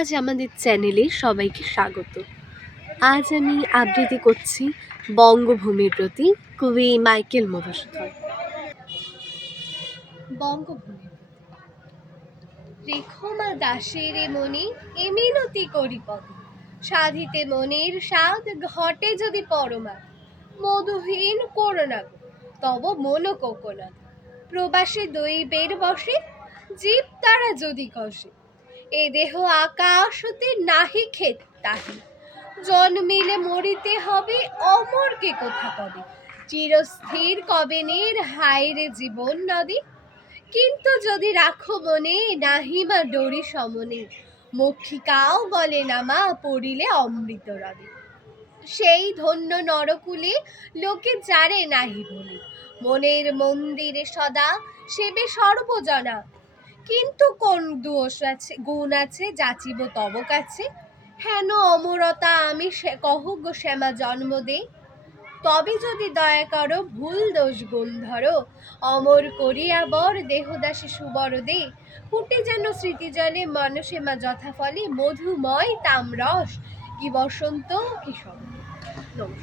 আজ আমাদের চ্যানেলে সবাইকে স্বাগত। আজ আমি আবৃত্তি করছি বঙ্গভূমির প্রতি কবি মাইকেল মধুসূদন। বঙ্গভূমির রেখো মা দাসের মনে এ মিনতি করি পদে, সাধিতে মনের স্বাদ ঘটে যদি পরমা, মধুহীন করোনা তব মন কোকোনাদ, প্রবাসে দৈবের বসে জীব তারা যদি কষে, এ দেহ আকাশ হতে নাহি খেত তাহি, জন্মিলে মরিতে হবে অমরকে কোথা কবে, চিরস্থির কবে নের হায়রে জীবন নদী, কিন্তু যদি রাখো মনে নাহি মা ডোরি সমনে, মক্ষিকাও বলে না মা পড়িলে অমৃত হ্রদে, সেই ধন্য নরকুলে লোকে যারে নাহি বলে, মনের মন্দিরে সদা সেবে সর্বজনা, কিন্তু কোন দোষ আছে গুণ আছে যাচিব তব কাছে, হেন অমরতা আমি কহ গো শ্যামা জন্ম দে, তবে যদি দয়া করো ভুল দোষ গুণ ধরো, অমর করিয়া বর দেহদাসী সুবর দে, ফুটে যেন স্মৃতি জলে মানসে মা যথাফলে, মধুময় তামরস কি বসন্ত কি শরৎ। নমস্কার।